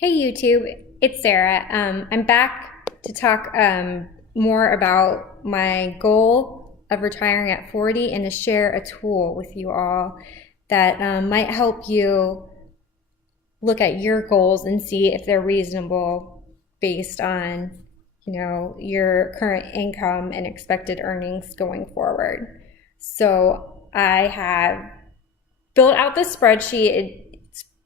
Hey YouTube, it's Sarah. I'm back to talk more about my goal of retiring at 40 and to share a tool with you all that might help you look at your goals and see if they're reasonable based on, your current income and expected earnings going forward. So I have built out this spreadsheet.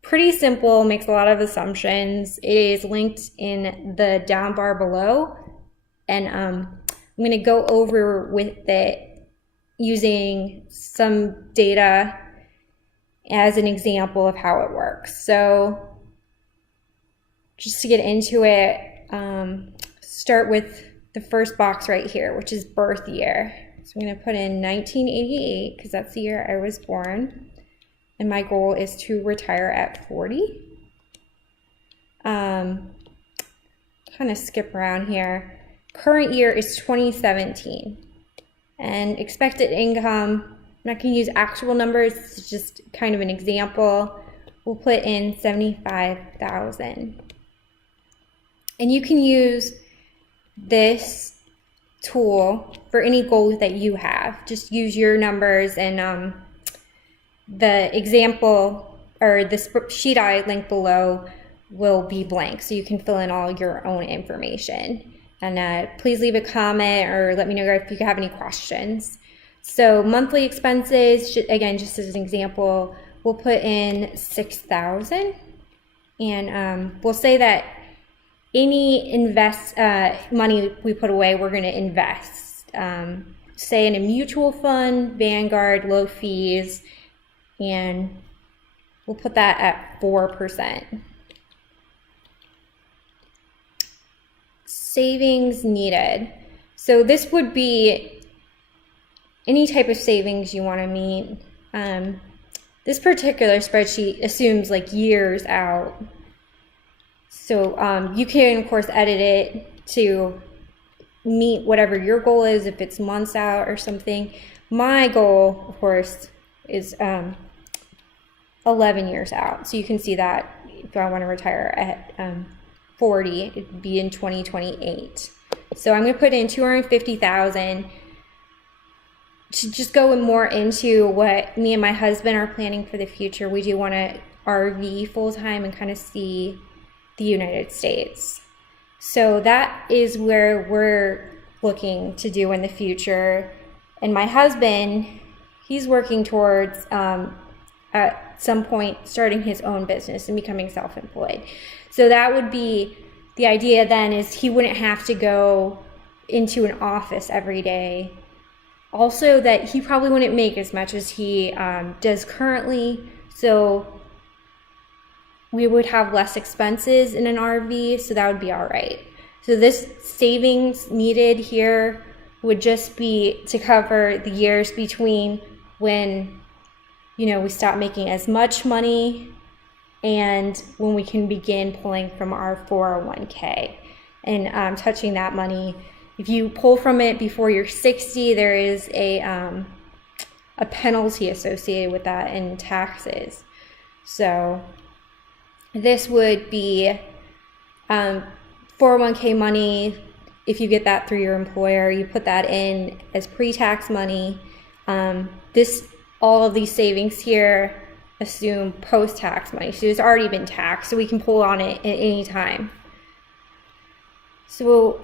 Pretty simple, makes a lot of assumptions. It is linked in the down bar below, and I'm going to go over with it using some data as an example of how it works. So just to get into it, start with the first box right here, which is birth year. So I'm going to put in 1988 because that's the year I was born. And my goal is to retire at 40. Kind of skip around here. Current year is 2017. And expected income, I'm not going to use actual numbers, it's just kind of an example. We'll put in 75,000. And you can use this tool for any goal that you have. Just use your numbers, and the example or the sheet I link below will be blank, so you can fill in all your own information. And please leave a comment or let me know if you have any questions. So monthly expenses, again, just as an example, we'll put in 6,000, and we'll say that any money we put away, we're going to invest. Say in a mutual fund, Vanguard, low fees, and we'll put that at 4%. Savings needed. So this would be any type of savings you want to meet. This particular spreadsheet assumes like years out. So you can, of course, edit it to meet whatever your goal is, if it's months out or something. My goal, of course, is 11 years out. So you can see that if I want to retire at 40, it would be in 2028. So I'm going to put in 250,000 to just go more into what me and my husband are planning for the future. We do want to RV full-time and kind of see the United States. So that is where we're looking to do in the future. And my husband, he's working towards at some point starting his own business and becoming self-employed. So that would be the idea then, is he wouldn't have to go into an office every day. Also that he probably wouldn't make as much as he does currently. So we would have less expenses in an RV, so that would be all right. So this savings needed here would just be to cover the years between when we stop making as much money and when we can begin pulling from our 401k and touching that money. If you pull from it before you're 60, there is a penalty associated with that in taxes. So this would be 401k money. If you get that through your employer, you put that in as pre-tax money. All of these savings here assume post-tax money. So it's already been taxed, so we can pull on it at any time. So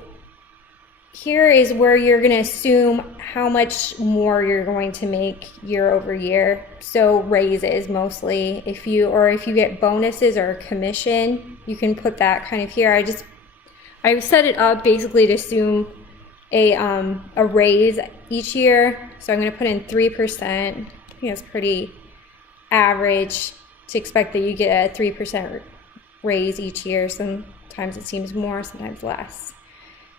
here is where you're going to assume how much more you're going to make year over year. So raises mostly. If you get bonuses or commission, you can put that kind of here. I set it up basically to assume a raise each year. So I'm going to put in 3%. I think it's pretty average to expect that you get a 3% raise each year. Sometimes it seems more, sometimes less.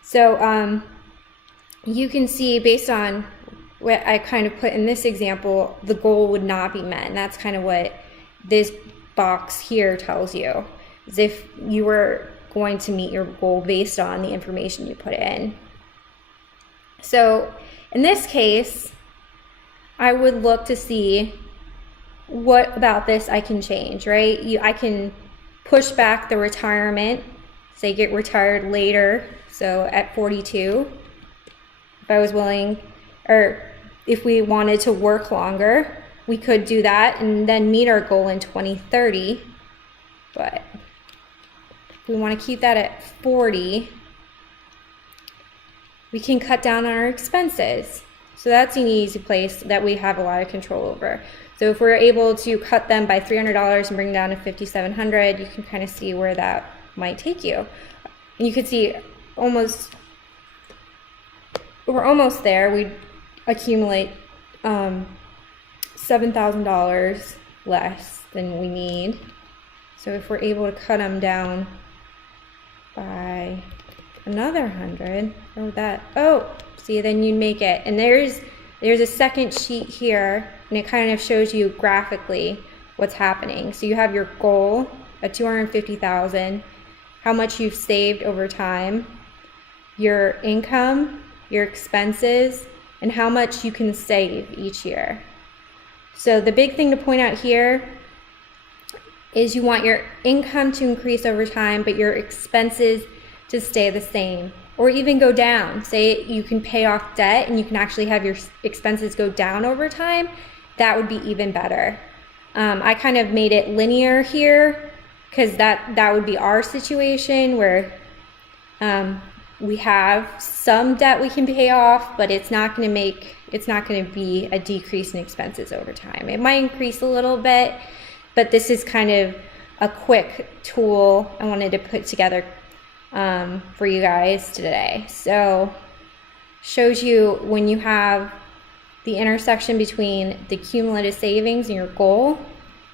So you can see, based on what I kind of put in this example, the goal would not be met. And that's kind of what this box here tells you, as if you were going to meet your goal based on the information you put in. So in this case, I would look to see what about this I can change, right? I can push back the retirement, say get retired later, so at 42, if I was willing, or if we wanted to work longer, we could do that and then meet our goal in 2030. But if we want to keep that at 40, we can cut down on our expenses. So that's an easy place that we have a lot of control over. So if we're able to cut them by $300 and bring down to $5,700, you can kind of see where that might take you. And you can see we're almost there. We accumulate $7,000 less than we need. So if we're able to cut them down by another 100, see, then you make it. And there's a second sheet here, and it kind of shows you graphically what's happening. So you have your goal at $250,000, how much you've saved over time, your income, your expenses, and how much you can save each year. So the big thing to point out here is you want your income to increase over time, but your expenses to stay the same or even go down. Say you can pay off debt and you can actually have your expenses go down over time. That would be even better. I kind of made it linear here because that would be our situation where we have some debt we can pay off, but it's not going to be a decrease in expenses over time. It might increase a little bit, but this is kind of a quick tool I wanted to put together for you guys today. So shows you when you have the intersection between the cumulative savings and your goal,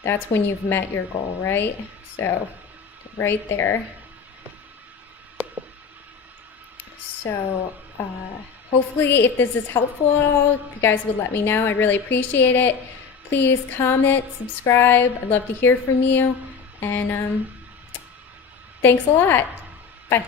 that's when you've met your goal, right? So right there. So hopefully if this is helpful at all, you guys would let me know. I'd really appreciate it. Please comment, subscribe. I'd love to hear from you. And thanks a lot. Bye.